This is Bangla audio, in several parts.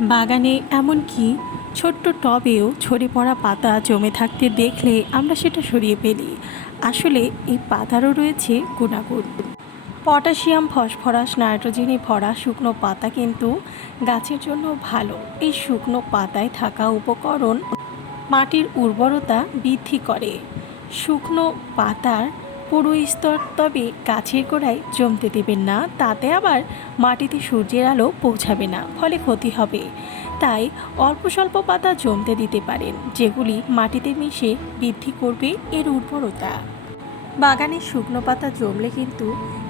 বাগানে এমনকি ছোট্ট টবেও ছড়ে পড়া পাতা জমে থাকতে দেখলে আমরা সেটা সরিয়ে ফেলি। আসলে এই পাতারও রয়েছে গুণাগুণ। পটাশিয়াম, ফসফরাস, নাইট্রোজেনে ভরা শুকনো পাতা কিন্তু গাছের জন্য ভালো। এই শুকনো পাতায় থাকা উপকরণ মাটির উর্বরতা বৃদ্ধি করে। শুকনো পাতার পুরো স্তর তবে গাছের গোড়ায় জমতে দেবেন না, তাতে আবার মাটিতে সূর্যের আলো পৌঁছাবে না, ফলে ক্ষতি হবে। তাই অল্প স্বল্প পাতা জমতে দিতে পারেন, যেগুলি মাটিতে মিশে বৃদ্ধি করবে এর উর্বরতা। বাগানে শুকনো পাতা জমলে কিন্তু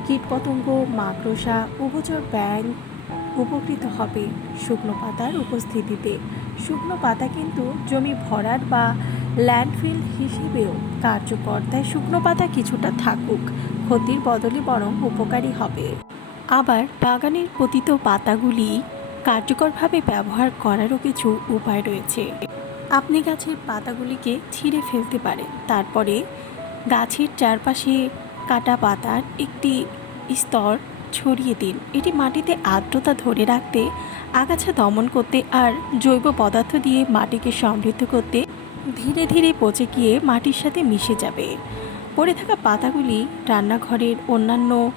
কীটপতঙ্গ, মাকড়সা, উভচর ব্যাং উপকৃত হবে শুকনো পাতার উপস্থিতিতে। শুকনো পাতা কিন্তু জমি ভরাট বা ল্যান্ডফিল হিসেবেও কার্যকর তাই শুকনো পাতা কিছুটা থাকুক, ক্ষতির বদলে বরং উপকারী হবে। আবার বাগানের পতিত পাতাগুলি কার্যকরভাবে ব্যবহার করারও কিছু উপায় রয়েছে। আপনি গাছের পাতাগুলিকে ছিঁড়ে ফেলতে পারেন। তারপরে গাছের চারপাশে কাটা পাতার একটি স্তর ছড়িয়ে দিন। এটি মাটিতে আর্দ্রতা ধরে রাখতে, আগাছা দমন করতে আর জৈব পদার্থ দিয়ে মাটিকে সমৃদ্ধ করতে ধীরে ধীরে পচে গিয়ে মাটির সাথে মিশে যাবে। পড়ে থাকা পাতাগুলি রান্নাঘরের অন্যান্য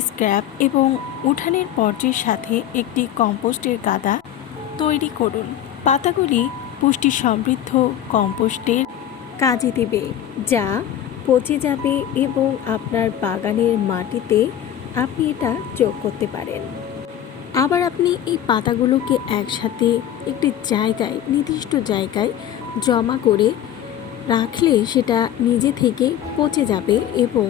স্ক্র্যাপ এবং উঠানের বর্জ্যের সাথে একটি কম্পোস্টের গাদা তৈরি করুন। পাতাগুলি পুষ্টি সমৃদ্ধ কম্পোস্টের কাজে দেবে, যা পচে যাবে এবং আপনার বাগানের মাটিতে আপনি এটা যোগ করতে পারেন। আবার আপনি এই পাতাগুলোকে একসাথে একটি জায়গায়, নির্দিষ্ট জায়গায় জমা করে রাখলে সেটা নিজে থেকে পচে যাবে এবং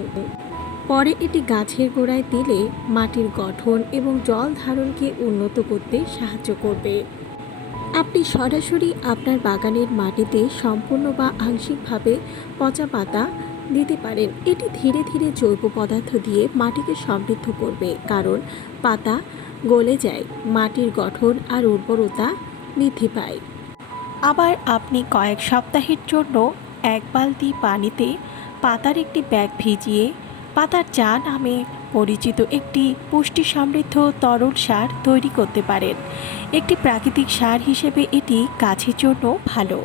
পরে এটি গাছের গোড়ায় দিলে মাটির গঠন এবং জল ধারণকে উন্নত করতে সাহায্য করবে। আপনি সরাসরি আপনার বাগানের মাটিতে সম্পূর্ণ বা আংশিকভাবে পচা পাতা দিতে পারেন। এটি ধীরে ধীরে জৈব পদার্থ দিয়ে মাটিকে সমৃদ্ধ করবে, কারণ পাতা গলে যায়, মাটির গঠন আর উর্বরতা বৃদ্ধি পায়। আবার আপনি কয়েক সপ্তাহের জন্য এক বালতি পানিতে পাতার একটি ব্যাগ ভিজিয়ে পাতার চা নামে পরিচিত একটি পুষ্টি সমৃদ্ধ তরল সার তৈরি করতে পারেন। একটি প্রাকৃতিক সার হিসেবে এটি গাছের জন্য ভালো।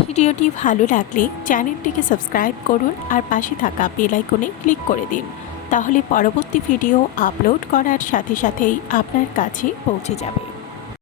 ভিডিওটি ভালো লাগলে চ্যানেলটিকে সাবস্ক্রাইব করুন আর পাশে থাকা বেল আইকনে ক্লিক করে দিন। তাহলে পরবর্তী ভিডিও আপলোড করার সাথে সাথেই আপনার কাছে পৌঁছে যাবে।